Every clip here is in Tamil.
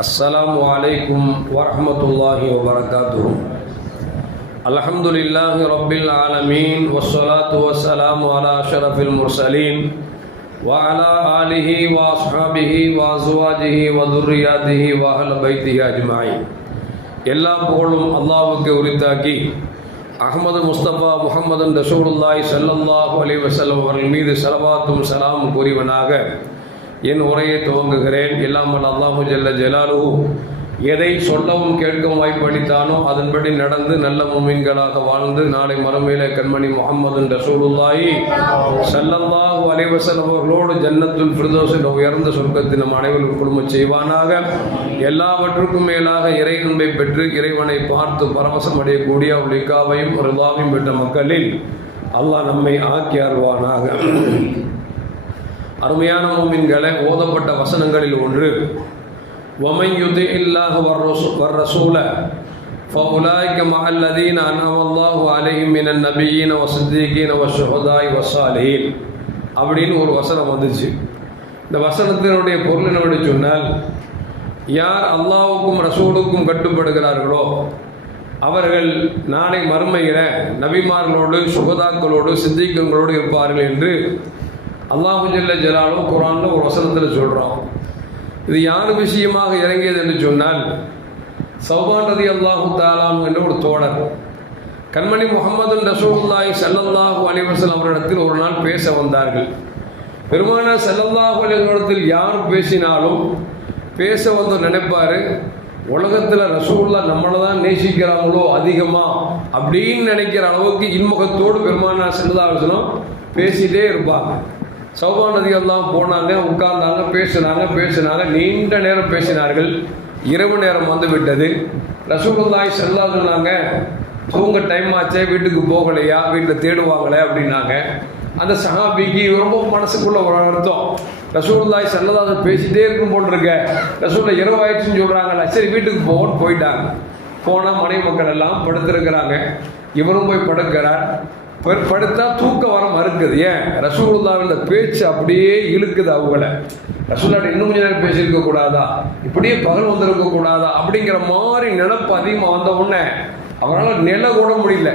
அஸ்ஸலாமு அலைக்கும் வரஹ்மத்துல்லாஹி வபரகாத்துஹு. அல்ஹம்துலில்லாஹி ரப்பில் ஆலமீன் வஸ்ஸலாத்து வஸ்ஸலாமு அலா அஷ்ரஃபில் முர்ஸலீன் வ அலா ஆலிஹி வ அஸ்ஹாபிஹி வ அஸ்வாஜிஹி வ துர்ரியாத்திஹி வ அஹ்லி பைத்திஹி அஜ்மாயின். எல்லா புகழும் அல்லாஹ்வுக்கு உரித்தாக்கி அஹ்மது முஸ்தபா முஹம்மது ரசூலுல்லாஹி ஸல்லல்லாஹு அலைஹி வஸல்லம் அவர்கள் மீது ஸலவாத்தும் ஸலாமும் கூறியவனாக என் உரையை துவங்குகிறேன். எல்லாம் அல்லாஹு ஜல்ல ஜலாலுஹு எதை சொல்லவும் கேட்கவும் வாய்ப்பளித்தானோ அதன்படி நடந்து நல்ல முஃமின்களாக வாழ்ந்து நாளை மறுமையிலே கண்மணி முஹம்மது ரசூலுல்லாஹி ஸல்லல்லாஹு அலைஹி வஸல்லம் அவர்களோடு ஜன்னத்துல் ஃபிர்தௌஸில் உயர்ந்த சொர்க்கத்தில் நம் அனைவரும் குடும்பம் செய்வானாக. எல்லாவற்றுக்கும் மேலாக இறை அன்பை பெற்று இறைவனை பார்த்து பரவசம் அடையக்கூடிய லிகாவையும் ரிதாவையும் பெற்ற மக்களில் அல்லாஹ் நம்மை ஆக்கி அருள்வானாக. அருமையான முஃமின்களே, ஓதப்பட்ட வசனங்களில் ஒன்று வமன் யுதிஇல்லாஹ வர்ரசூல ஃபஉலாயிக மஅல்லதீன அன்அமல்லாஹு அலைஹிம் மினன் நபிய்யீன வஸ்ஸித்தீகீன வஷ்ஷுஹதாஇ வஸ்ஸாலிஹீன் அப்படின்னு ஒரு வசனம் வந்துச்சு. இந்த வசனத்தினுடைய பொருள் என்னவென்று சொன்னால், யார் அல்லாஹ்வுக்கும் ரசூலுக்கும் கட்டுப்படுகிறார்களோ அவர்கள் நாளை மறுமையில நபிமார்களோடு சுகதாக்களோடு சித்திகங்களோடு இருப்பார்கள் என்று அல்லாஹு ஜல்ல ஜலாலும் குர்ஆனில் ஒரு வசனத்தில் சொல்கிறோம். இது யார் விஷயமாக இறங்கியது என்று சொன்னால், சௌபான் ரலியல்லாஹு தஆலா என்ற ஒரு தோழர் கண்மணி முஹம்மது ரசூலுல்லாஹி ஸல்லல்லாஹு அலைஹி வஸல்லம் அவரிடத்தில் ஒரு நாள் பேச வந்தார்கள். பெருமானார் ஸல்லல்லாஹு அலைஹி வஸல்லத்தில் யார் பேசினாலும் பேச வந்து நினைப்பார், உலகத்தில் ரசூலுல்லாஹ் நம்மளை தான் நேசிக்கிறாங்களோ அதிகமாக அப்படின்னு நினைக்கிற அளவுக்கு இன்முகத்தோடு பெருமானார் ஸல்லல்லாஹு அலைஹி வஸல்லம் பேசிகிட்டே இருப்பாங்க. சௌபான் ரலியல்லாஹு போனாங்க, உட்கார்ந்தாங்க, பேசினாங்க, நீண்ட நேரம் பேசினார்கள். இரவு நேரம் வந்து விட்டது. ரசூலுல்லாஹி ஸல்லல்லாஹு அலைஹி சொன்னாங்க, தூங்க டைம் ஆச்சே, வீட்டுக்கு போகலையா, வீட்டில் தேடுவாங்களே அப்படின்னாங்க. அந்த சஹாபிக்கு ரொம்ப மனசுக்குள்ள ஒரு அர்த்தம், ரசூலுல்லாஹி ஸல்லல்லாஹு அலைஹி பேசிகிட்டே இருக்கும் போல் இருக்க, ரசூலுல்லாஹ் இரவு ஆயிடுச்சுன்னு சொல்கிறாங்களா, சரி வீட்டுக்கு போகணும்னு போயிட்டாங்க. போனால் மனைவி மக்கள் எல்லாம் படுத்திருக்கிறாங்க. இவரும் போய் படுக்கிறார். படுத்தா தூக்கம் வர மறுக்குது. ஏன்? ரசூலுல்லாஹ்வின் பேச்சு அப்படியே இழுக்குது அவங்கள. ரசூலுல்லாஹ் இன்னும் கொஞ்ச நேரம் பேசியிருக்க கூடாதா, இப்படியே பகல் வந்திருக்க கூடாதா அப்படிங்கிற மாதிரி நினைப்பு அதிகமாக வந்த உடனே அவரால் நில கூட முடியல.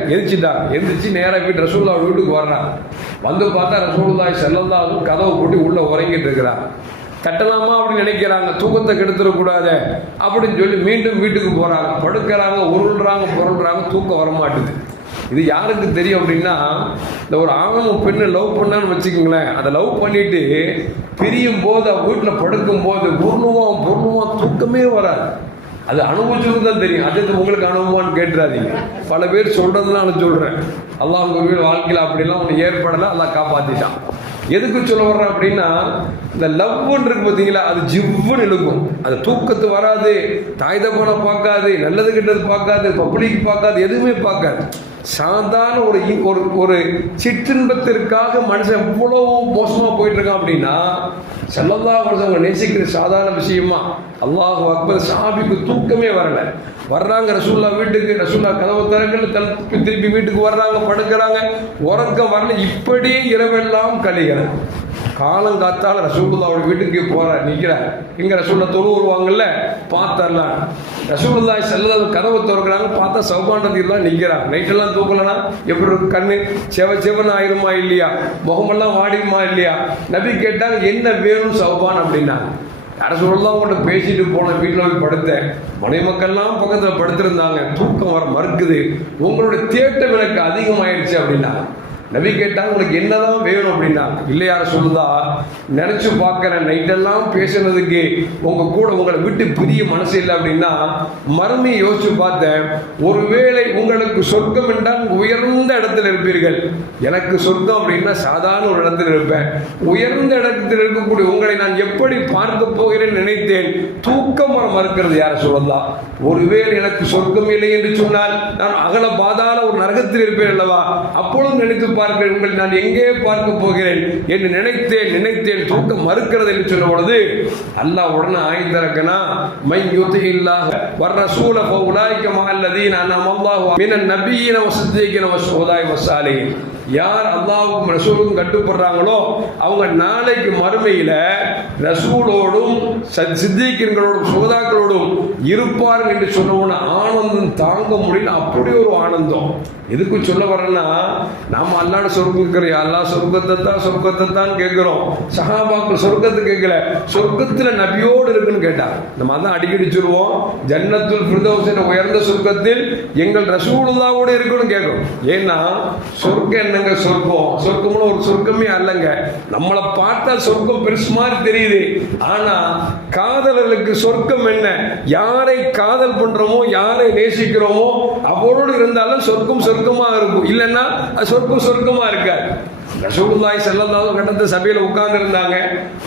எந்திரிச்சு நேராக வீட்டு ரசூலுல்லாஹ் வீட்டுக்கு வர்றாங்க. வந்து பார்த்தா ரசூலுல்லாஹி ஸல்லல்லாஹு அலைஹி கதவை கூட்டி உள்ளே உறங்கிட்டு இருக்கிறாங்க. தட்டலாமா அப்படின்னு நினைக்கிறாங்க, தூக்கத்தை கெடுத்துடக்கூடாது அப்படின்னு சொல்லி மீண்டும் வீட்டுக்கு போகிறாங்க. படுக்கிறாங்க, உருள்றாங்க, புரள்றாங்க, தூக்கம் வரமாட்டுது. இது யாருக்கு தெரியும் அப்படின்னா, இந்த ஒரு ஆணும் பெண்ணு லவ் பண்ணான்னு வச்சுக்கோங்களேன், அதை லவ் பண்ணிட்டு பிரியும் போது வீட்டில் படுக்கும் போது பொருளுவான் தூக்கமே வராது. அது அனுபவிச்சவங்க தான் தெரியும். அது உங்களுக்கு அனுபவமானு கேட்டுறாதீங்க. பல பேர் சொல்றதுனால சொல்றேன். அல்லாஹ் உங்க வாழ்க்கையில் அப்படிலாம் ஒன்று ஏற்படலை, அல்லாஹ் காப்பாத்திட்டான். எதுக்கு சொல்ல வர்றேன் அப்படின்னா, இந்த லவ்ன்னு இருக்கு பார்த்தீங்களா, அது ஜிவ்வுன்னு இழுக்கும். அது தூக்கத்து வராது, தாய் தப்பனை பார்க்காது, நல்லது கெட்டது பார்க்காது, பப்ளிக் பார்க்காது, எதுவுமே பார்க்காது. சாதாரண ஒரு சிற்றின்பத்திற்காக மனுஷன் எவ்வளவு மோசமா போயிட்டு இருக்கான் அப்படின்னா, ஸல்லல்லாஹு அலைஹி வஸல்லம் நேசிக்கிற சாதாரண விஷயமா. அல்லாஹு அக்பர். சஹாபிக்கு தூக்கமே வரல. வர்றாங்க ரசூலுல்லாஹ் வீட்டுக்கு, ரசூலுல்லாஹ் கதவு திறக்கல, திருப்பி வீட்டுக்கு வர்றாங்க, படுக்கிறாங்க, உறக்கம் வரல. இப்படியே இரவெல்லாம் கழிகிறது. காலங்காத்தால ரசூலுல்லாஹ் வீட்டுக்கு போறார், நிற்கிறார். இங்க ரசூலுல்லாஹ் தொழுவுருவாங்கல்ல, பார்த்தரலாம். ரசூலுல்லாஹி ஸல்லல்லாஹு அலைஹி கதவை திறக்கிறாங்க, பார்த்தா சௌபான் ரலியல்லாஹு நிற்கிறாங்க. நைட்டெல்லாம் தூக்கலனா எப்படி இருக்கு, கண்ணு செவன்னு ஆயிருமா இல்லையா, முகமெல்லாம் வாடிடுமா இல்லையா. நபி கேட்டாங்க, என்ன வேணும் சௌபான் அப்படின்னா. ரசூலுல்லாஹ் உங்கள்கிட்ட பேசிட்டு போன, வீட்டில் போய் படுத்தேன், மனைவி மக்கள்லாம் பக்கத்தில் படுத்திருந்தாங்க, தூக்கம் வர மறுக்குது, உங்களுடைய தேட்டம் எனக்கு அதிகமாயிடுச்சு அப்படின்னா. நபி கேட்டாங்க, உங்களுக்கு என்னதான் வேணும் அப்படின்னா. இல்லையா ரசூலுல்லா, நினைச்சு பார்க்கிறேன், நைட்டெல்லாம் பேசுனதுக்கு உங்க கூட உங்களை விட்டு பிரிய மனசு இல்லை அப்படின்னா. மறுமையை யோசிச்சு பார்த்தேன், ஒருவேளை உங்களுக்கு சொர்க்கம் என்றால் உயர்ந்த இடத்துல இருப்பீர்கள், எனக்கு சொர்க்கம் அப்படின்னா சாதாரண ஒரு இடத்துல இருப்பேன். உயர்ந்த இடத்தில் இருக்கக்கூடிய உங்களை நான் எப்படி பார்க்க போகிறேன் நினைத்தேன், தூக்கம் வர மறுக்கிறது. யார சொல்லலாம், ஒருவேளை எனக்கு சொர்க்கம் இல்லை என்று சொன்னால் நான் அகல பாதாள ஒரு நரகத்தில் இருப்பேன் அல்லவா, அப்பொழுது நினைத்து பார்க்கிறேன், உங்களை நான் எங்கே பார்க்க போகிறேன் என்று நினைத்தேன், தூக்கம் மறுக்கிறது என்று சொன்ன பொழுது அல்லாஹ் உடனே ஆயத்திறக்கனா, மை யுதிஇல்லாஹ வர்ரசூல ஃபஉலாயிக மஅல்லதீன அன்அமல்லாஹு மினன் நபிய்யின வஸ்ஸித்தீகீன வஷ்ஷுஹதாஇ வஸ்ஸாலிஹீன். யார் அல்லாஹ்வுக்கும் ரசூலுக்கும் கட்டுப்படுறாங்களோ அவங்க நாளைக்கு மறுமையில ரசூலோடும் சித்திகீன்களோடும் சுகதாக்களோடும் இருப்பார்கள் என்று சொன்ன ஆனந்தம் தாங்க முடியல. அப்படி ஒரு ஆனந்தம். எதுக்கு சொல்ல வரேன்னா, நாம அல்லாஹ் சொர்க்கம் அல்லாஹ் சொர்க்கத்தை தான் கேட்கிறோம். சஹாபாக்கள் சொர்க்கத்தை கேட்கல, சொர்க்கத்துல நபியோடு இருக்குன்னு கேட்டாங்க. நம்ம அதான் அடிக்கடி சொல்லுவோம், ஜன்னத்துல் ஃபிர்தௌஸ் என்ற உயர்ந்த சொர்க்கத்தில் எங்கள் ரசூலுல்லாஹ்வோட இருக்குன்னு கேட்கும். ஏன்னா சொர்க்கம் என்னங்க, சொர்க்கம்னு ஒரு சொர்க்கமே அல்லங்க. நம்மளை பார்த்தா சொர்க்கம் பெருசு மாதிரி தெரியுது. ஆனா காதலர்களுக்கு சொர்க்கம் என்ன, யாரை காதல் பண்றோமோ யாரை நேசிக்கிறோமோ அவரோடு இருந்தாலும் சொர்க்கம் சொர்க்கமா இருக்கும், இல்லைன்னா சொர்க்கமா இருக்காது. ரசூலுல்லாஹி ஸல்லல்லாஹு அலைஹி கட்டத்து சபையில உட்கார்ந்து இருந்தாங்க,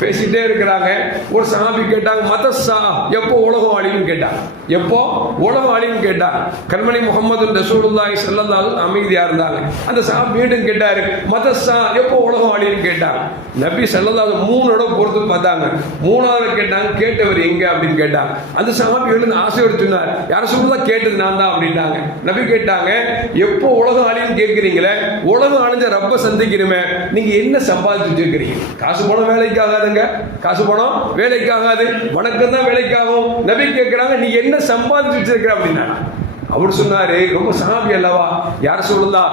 பேசிட்டே இருக்கிறாங்க. ஒரு சஹாபி கேட்டாங்க, மதஸ்ஸா, எப்போ உலகம் அழியும் கேட்டாங்க. எப்போ உலகம் அழியும் கேட்டாங்க. கண்மணி முஹம்மது ரசூலுல்லாஹி ஸல்லல்லாஹு அலைஹி அமைதியா இருந்தாங்க. அந்த சஹாபி மீண்டும் கேட்டாரு, மதஸ்ஸா, எப்போ உலகம் அழியும் கேட்டாங்க. நபி ஸல்லல்லாஹு அலைஹி 3 தடவை பொறுத்து பார்த்தாங்க. 3வது கேட்டாங்க, கேட்டவர் எங்க அப்படின்னு கேட்டாங்க. அந்த சஹாபி எழுந்து ஆசையோடு சொன்னார், யார் சொல்றதா கேட்டது நான் தான் அப்படின்னாங்க. நபி கேட்டாங்க, எப்போ உலகம் அழியும் கேட்கிறீங்களே, உலகம் அழிஞ்ச ரப்ப சந்திக்கிறோமே, நீங்க என்ன சம்பாதிச்சு வச்சிருக்கிறீங்க? காசு பணம் வேலைக்கு ஆகாதுங்க, காசு பணம் வேலைக்கு ஆகாது, வணக்கம் தான் வேலைக்காகும். நபி கேட்கிறாங்க, நீ என்ன சம்பாதிச்சு வச்சிருக்கிற அப்படின்னா. அவர் சொன்னாரு, ரொம்ப சஹாபி அல்லவா, யார சொல்லலாம்,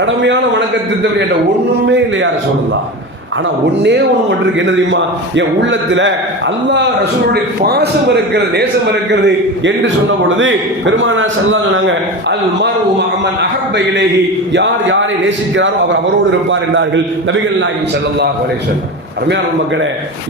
கடமையான வணக்கத்தை என்ற ஒண்ணுமே இல்லை யார சொல்லலாம். ஆனா ஒன்னே ஒண்ணு மட்டும் இருக்கு, என்ன தெரியுமா, என் உள்ளத்துல அல்லாஹ் ரசூலுடைய பாசம் இருக்கிறது, நேசம் இருக்கிறது என்று சொன்ன பொழுது பெருமானார் ஸல்லல்லாஹு அலைஹி சொன்னாங்க, அல் மர்உ மஅமன் அஹப்ப இலைஹி, யார் யாரை நேசிக்கிறாரோ அவர் அவரோடு இருப்பார் என்றார்கள் நபிகள் நாயகம் ஸல்லல்லாஹு அலைஹி வஸல்லம். அருமையான மக்களே,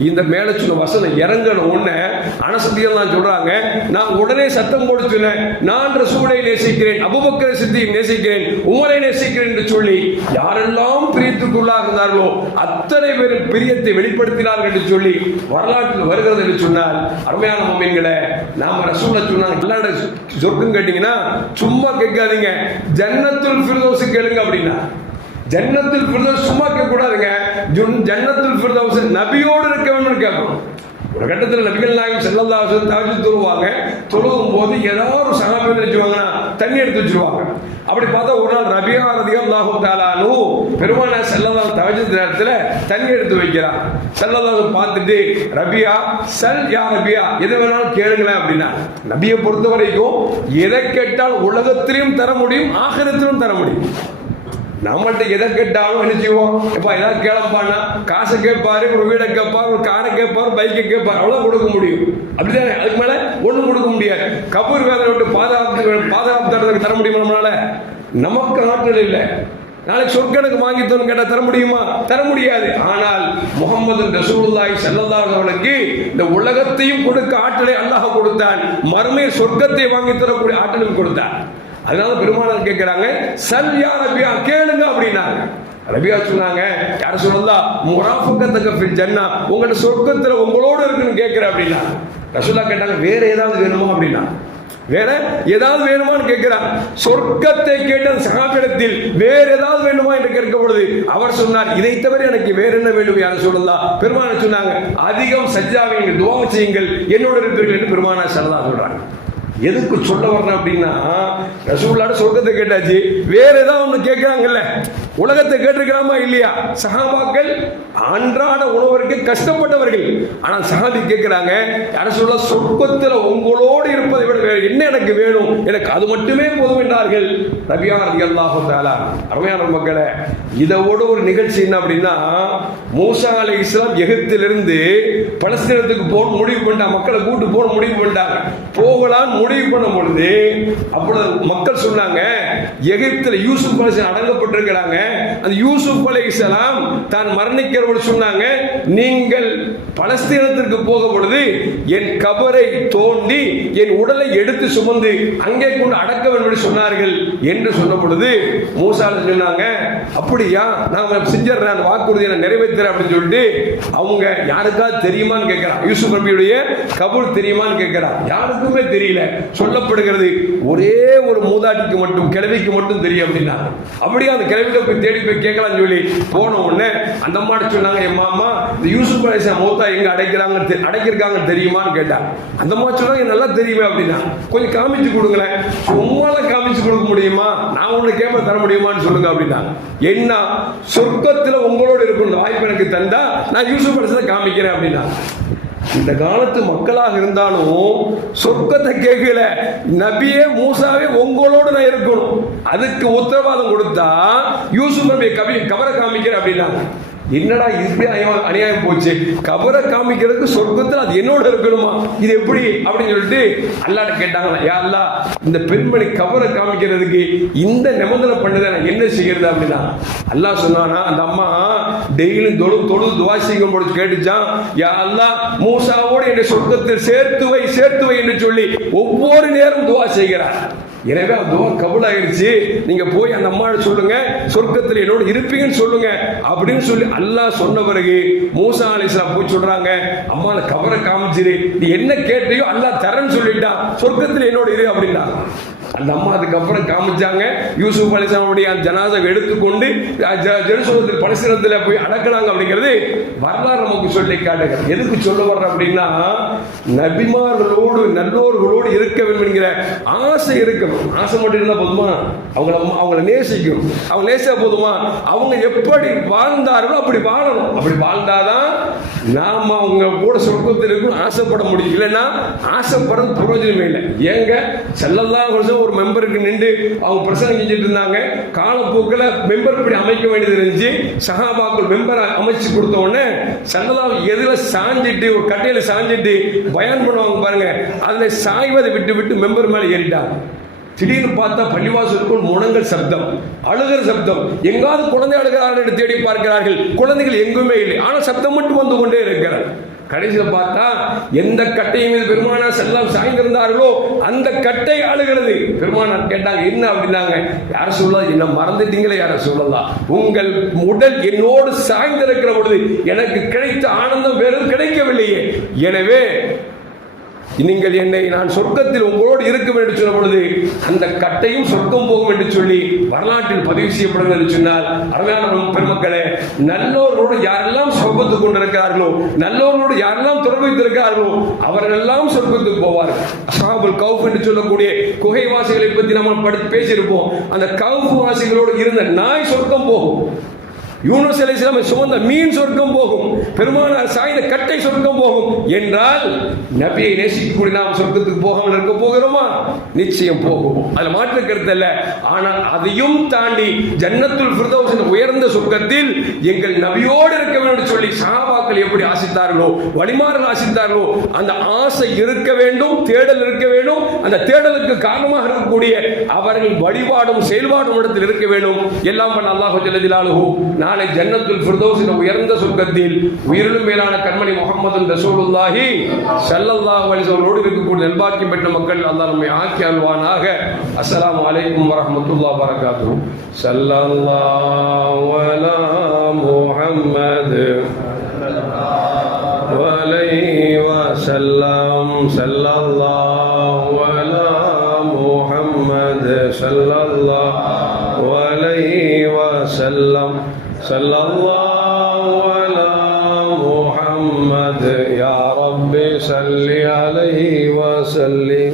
இந்த மேல சொன்ன வசனம் இறங்கணும் உடனே அனசதியெல்லாம் சொல்றாங்க, நான் உடனே சத்தம் போட்டு சொன்னேன், நான் ரசூலை நேசிக்கிறேன், அபூபக்கர் சித்திக் நேசிக்கிறேன், உமரை நேசிக்கிறேன் என்று சொல்லி யாரெல்லாம் பிரியத்துக்குள்ளாக இருந்தார்களோ அத்தனை பேரும் பிரியத்தை வெளிப்படுத்தினார்கள் என்று சொல்லி வரலாற்றில் வருகிறது என்று சொன்னால், அருமையான முஃமின்களே, நாம ரசூலை சொன்னாங்க அல்லாஹ்வுடைய சொர்க்கம் கேட்டீங்கன்னா சும்மா கேட்காதீங்க, ஜன்னத்துல் ஃபிர்தௌஸ் கேளுங்க அப்படின்னா. ஜன்னத்துல் ஃபிர்தௌஸ் சும்மா கேட்க கூடாதுங்க, ஜன்னத்துல் ஃபிர்தௌஸ் நபியோடு இருக்க வேண்டும் கேட்கணும். ஒரு கட்டத்தில் நபிகள் நாயகம் ஸல்லல்லாஹு அலைஹி வஸல்லம் தஹஜ்ஜுத் தொழுவாங்க. தொழுகும் போது ஏதாவது ஒரு சஹாபி நினைச்சுவாங்கன்னா தண்ணி எடுத்து வச்சிருவாங்க. அப்படி பார்த்தா ஒரு நாள் ரபியா ரலியல்லாஹு தஆலா அன்ஹு பெருமானார் ஸல்லல்லாஹு அலைஹி தஹஜ்ஜுத் நேரத்துல தண்ணி எடுத்து வைக்கிறார். ஸல்லல்லாஹு பார்த்துட்டு, ரபியா சல் யா ரபியா, எது வேணாலும் கேளுங்களேன் அப்படின்னா. நபியை பொறுத்த வரைக்கும் எதை கேட்டால் உலகத்திலும் தர முடியும், ஆகிரத்திலும் தர முடியும். நம்மள்ட்ட எதை கேட்டாலும் என்ன செய்வோம், இப்போ ஏதாவது கேளப்பான்னா காசை கேட்பாரு, ஒரு வீடை கேட்பார், ஒரு காரை கேட்பார், பைக்கை கேட்பார், அவ்வளோ கொடுக்க முடியும். அப்படிதானே, அதுக்கு மேலே ஒன்றும் கொடுக்க முடியாது. கபூர் வேதனை விட்டு பாதுகாப்பு தர முடியுமா நம்மளால? நமக்கு ஆற்றல் இல்லை. நாளைக்கு சொற்கணக்கு வாங்கி தரணும் கேட்டால் தர முடியுமா? தர முடியாது. ஆனால் முஹம்மது ரசூலுல்லாஹி ஸல்லல்லாஹு அலைஹி வஸல்லுக்கு இந்த உலகத்தையும் கொடுக்க ஆற்றலை அல்லாஹ் கொடுத்தான், மறுமையில் சொர்க்கத்தை வாங்கி தரக்கூடிய ஆற்றலும் கொடுத்தான். அதனால பெருமானார் கேட்கிறாங்க, சல் யா ரபியா, கேளுங்க அப்படின்னாங்க. ரபியா சொன்னாங்க, யார சொல்லலாம், முராஃபகத்தக ஃபில் ஜன்னா, உங்களோட சொர்க்கத்துல உங்களோட இருக்குன்னு கேட்கிற அப்படின்னா. ரசூலுல்லாஹ் கேட்டாங்க, வேற ஏதாவது வேணுமா அப்படின்னா. வேற ஏதாவது வேணுமான்னு கேட்கிறார். சொர்க்கத்தை கேட்ட சஹாபியிடத்தில் வேற ஏதாவது வேணுமா என்று கேட்க பொழுது அவர் சொன்னார், இதை தவிர எனக்கு வேற என்ன வேண்டும் யார சொல்லலாம். பெருமானார் சொன்னாங்க, அதிகம் சஜ்ஜாவை துஆ செய்யுங்கள், என்னோட இருப்பீர்கள் என்று பெருமானார் ஸல்லல்லாஹு அலைஹி சொல்றாங்க. எதுக்கு சொல்ல வரணும் அப்படின்னா, ரசூலுல்லாஹ் சொர்க்கத்தை கேட்டாச்சு, வேற ஏதாவது ஒண்ணு கேட்கிறாங்கல்ல, உலகத்தை கேட்டிருக்கலாமா இல்லையா? சஹாபாக்கள் அன்றாட உணவருக்கு கஷ்டப்பட்டவர்கள். ஆனா சஹாபி கேட்கிறாங்க, யார சொல்ல, சொர்க்கத்துல உங்களோடு இருப்பதை விட வேற என்ன எனக்கு வேணும், எனக்கு அது மட்டுமே போதும் என்றார்கள் ரபியா ரலியல்லாஹு தஆலா. அருமையான மக்களே, இதோட ஒரு நிகழ்ச்சி என்ன அப்படின்னா, மூசா அலைஹிஸ்ஸலாம் எகிப்திலிருந்து பலஸ்தீனத்துக்கு போக முடிவு பண்ணாங்க, மக்களை கூட்டு போக முடிவு பண்ணிட்டாங்க. போகலாம் முடிவு பண்ணும் பொழுது அப்பொழுது மக்கள் சொன்னாங்க, எகிப்தில் யூசுப் அலைஹிஸ்ஸலாம் அடங்கப்பட்டிருக்கிறாங்க. அந்த யூசுப் அலைஹிஸ்ஸலாம் தான் மரணிக்கிறவர்கள் சொன்னாங்க, நீங்கள் பலஸ்தீனத்திற்கு போக பொழுது என் கபரை தோண்டி என் உடலை எடுத்து சுமந்து அங்கே கொண்டு அடக்க வேண்டும் என்று சொன்னார்கள் என்று சொன்ன பொழுது மூசா சொன்னாங்க, அப்படியா, நான் செஞ்சிடறேன், வாக்குறுதியை நான் நிறைவேற்றுறேன் அப்படின்னு சொல்லிட்டு அவங்க யாருக்காவது தெரியுமான்னு கேட்கிறான். யூசுப் நபியுடைய கபூர் தெரியுமான்னு கேட்கிறான். யாருக்குமே தெரியல. சொல்லப்படுகிறது ஒரே ஒரு மூதாட்டிக்கு மட்டும், கிழவிக்கு மட்டும் தெரியும் அப்படின்னா. அப்படியே அந்த கிழவிட்ட போய் தேடி போய் கேட்கலாம்னு சொல்லி போன உடனே அந்த அம்மாட்ட சொன்னாங்க, என் மாமா இந்த யூசுப் அலைஹிஸ்ஸலாம் மௌத்தா எங்க அடைக்கிறாங்க அடைக்கிருக்காங்க தெரியுமான்னு கேட்டாங்க. அந்த அம்மா சொன்னாங்க, நல்லா தெரியுமே அப்படின்னா. கொஞ்சம் காமிச்சு கொடுங்களேன். சும்மாலாம் காமிச்சு கொடுக்க முடியுமா? நான் உங்களுக்கு கேமரா தர முடியுமான்னு சொல்லுங்க அப்படின்னா. என்ன சொர்க்கத்தில் உங்களோடு இருக்கணும் வாய்ப்பு எனக்கு தந்தா நான் யூசுப் அலைஹிஸ்ஸலாத்தை காமிக்கிறேன் அப்படின்னா. இந்த காலத்து மக்களாக இருந்தாலும் சொர்க்கத்தை கேட்கல, நபியே மூசாவே உங்களோடு நான் இருக்கணும் அதுக்கு உத்தரவாதம் கொடுத்தா யூசுப் நபியை கபரை காமிக்கிறேன் அப்படின்னா. என்னடா இப்படி அநியாயம் போச்சு, கபரை காமிக்கிறதுக்கு சொர்க்கத்தில் அது என்னோட இருக்கணுமா, இது எப்படி அப்படின்னு சொல்லிட்டு அல்லாஹ்ட்ட கேட்டாங்களா, யா அல்லாஹ் இந்த பெண்மணி கபரை காமிக்கிறதுக்கு இந்த நிபந்தனை பண்ணதை நான் என்ன செய்யறது அப்படின்னா. அல்லாஹ் சொன்னானா, அந்த அம்மா டெய்லி தொழுது துவா செய்யும் பொழுது கேட்டுச்சான், யா அல்லாஹ் மூசாவோடு என்னை சொர்க்கத்தில் சேர்த்து வை என்று சொல்லி ஒவ்வொரு நேரம் துவா செய்கிறார். எனவே துவா கபூல் ஆயிருச்சு, நீங்க போய் அந்த அம்மா சொல்லுங்க சொர்க்கத்தில் என்னோட இருப்பீங்கன்னு சொல்லுங்க அப்படின்னு சொல்லி அல்லாஹ் சொன்ன பிறகு மூசா அலைஹிஸ்ஸலாம் போய் சொல்றாங்க, அம்மா கபரை காமிச்சிரு, நீ என்ன கேட்டையோ அல்லாஹ் தரேன்னு சொல்லிட்டா, சொர்க்கத்தில் என்னோட இரு அப்படின்னா. அந்த அம்மா அதுக்கப்புறம் காமிச்சாங்க. யூசுப் அலைஹிஸ்ஸலாமுடைய அந்த ஜனாஸை எடுத்துக்கொண்டு ஜெருசலேத்தில் பலஸ்தீனத்தில் போய் அடக்கினாங்க அப்படிங்கிறது வரலாறு நமக்கு சொல்லி காட்டுங்க. எதுக்கு சொல்ல வர்ற அப்படின்னா, நபிமார்களோடு நல்லோர்களோடு இருக்க வேண்டும் என்கிற ஆசை இருக்கணும். ஆசை மட்டும் இருந்தால் போதுமா? அவங்கள நேசிக்கணும். அவங்க நேசிச்சா போதுமா? அவங்க எப்படி வாழ்ந்தார்களோ அப்படி வாழணும். அப்படி வாழ்ந்தாதான் நாம அவங்க கூட சொர்க்கத்தில் இருக்கணும் ஆசைப்பட முடியும். இல்லைன்னா ஆசைப்படுறது பிரயோஜனமே இல்லை. ஏங்க ஸல்லல்லாஹு அலைஹி வஸல்லம் ஒரு மெம்பருக்கு நின்று அவங்க பிரசங்கம் செஞ்சுட்டு இருந்தாங்க. காலப்போக்கில் மெம்பர் இப்படி அமைக்க வேண்டியது இருந்துச்சு. சஹாபாக்கள் மெம்பரை அமைச்சு கொடுத்த உடனே ஸல்லல்லாஹு எதுல சாஞ்சிட்டு ஒரு கட்டையில சாஞ்சிட்டு பயான் பண்ணுவாங்க பாருங்க, அதுல சாய்வதை விட்டு மெம்பர் மேலே ஏறிட்டாங்க. திடீர்னு பார்த்தா பள்ளிவாசலுக்குள் முழங்கல் சப்தம், அழுகிற சப்தம். எங்காவது குழந்தை அழுகிறார்கள் என்று தேடி பார்க்கிறார்கள், குழந்தைகள் எங்குமே இல்லை, ஆனால் சப்தம் மட்டும் வந்து கொண்டே இருக்கிறார். கடைசியில் பார்த்தா எந்த கட்டையின் மீது பெருமானார் ஸல்லல்லாஹு சாய்ந்திருந்தார்களோ அந்த கட்டை அழுகிறது. பெருமானார் கேட்டாங்க, என்ன அப்படின்னாங்க. யார சொல்லலாம், என்ன மறந்துட்டீங்களே யார சொல்லலாம், உங்கள் உடல் என்னோடு சாய்ந்திருக்கிற பொழுது எனக்கு கிடைத்த ஆனந்தம் வேறு கிடைக்கவில்லையே, எனவே நீங்கள் என்னை நான் சொர்க்கத்தில் உங்களோடு இருக்கும் என்று சொன்ன பொழுது அந்த கட்டையும் சொர்க்கம் போகும் என்று சொல்லி வரலாற்றில் பதிவு செய்யப்படும் என்று சொன்னால், அருமையான பெருமக்களே, நல்லோர்களோடு யாரெல்லாம் சொர்க்கத்துக்கு கொண்டிருக்கிறார்களோ, நல்லோர்களோடு யாரெல்லாம் தொடர்பு வைத்திருக்கிறார்களோ அவர்களெல்லாம் சொர்க்கத்துக்கு போவார்கள். அஸ்ஹாபுல் கௌஃப் என்று சொல்லக்கூடிய குகைவாசிகளை பற்றி நம்ம பேசியிருப்போம். அந்த கௌஃப் வாசிகளோடு இருந்த நாய் சொர்க்கம் போகும், யூனுஸ் அலைஹிஸ்ஸலாம் சுமந்த மீன் சொர்க்கம் போகும், பெருமானார் சாய்ந்த கட்டை சொர்க்கம் போகும் என்றால் நபியை நேசிக்கக்கூடிய நாம் சொர்க்கத்துக்கு போகாமல் இருக்க போகிறோமா? நிச்சயம் போகும், அதில் மாற்று கருத்து அல்ல. ஆனால் அதையும் தாண்டி ஜன்னத்துல் ஃபிர்தௌஸ் என்ற உயர்ந்த சொர்க்கத்தில் எங்கள் நபியோடு இருக்க வேண்டும் சொல்லி சஹாபாக்கள் எப்படி ஆசித்தார்களோ, வழிமாறல் ஆசித்தார்களோ, அந்த ஆசை இருக்க வேண்டும், தேடல் இருக்க வேண்டும். அந்த தேடலுக்கு காரணமாக இருக்கக்கூடிய அவர்கள் வழிபாடும் செயல்பாடும் இடத்தில் இருக்க வேண்டும். எல்லாம் பண்ண அல்லாஹ் ஜல்ல ஜலாலுஹு நாளை ஜன்னத்துல் ஃபிர்தௌஸ் என்ற உயர்ந்த சொர்க்கத்தில் உயிரிலும் மேலான கண்மணி முஹம்மது ரசூலுல்லாஹி ஸல்லல்லாஹு அலைஹி வஸல்லம் இருக்கக்கூடிய நல்பாக்கியம் பெற்ற மக்கள் அல்லாஹ் நம்மை ஆக்கி அல்வானாக. அஸ்ஸலாமு அலைக்கும் வரஹ்மத்துல்லாஹி வபரகாத்துஹு. ஸல்லல்லாஹு அலா முஹம்மது வலைஹி வஸல்லம். ஸல்லல்லாஹு அலா முஹம்மது ஸல்லல்லாஹு அலைஹி வஸல்லம். ஸல்லல்லாஹு அலா முஹம்மது யா ரப்பி ஸல்லி அலைஹி வஸல்லிம்.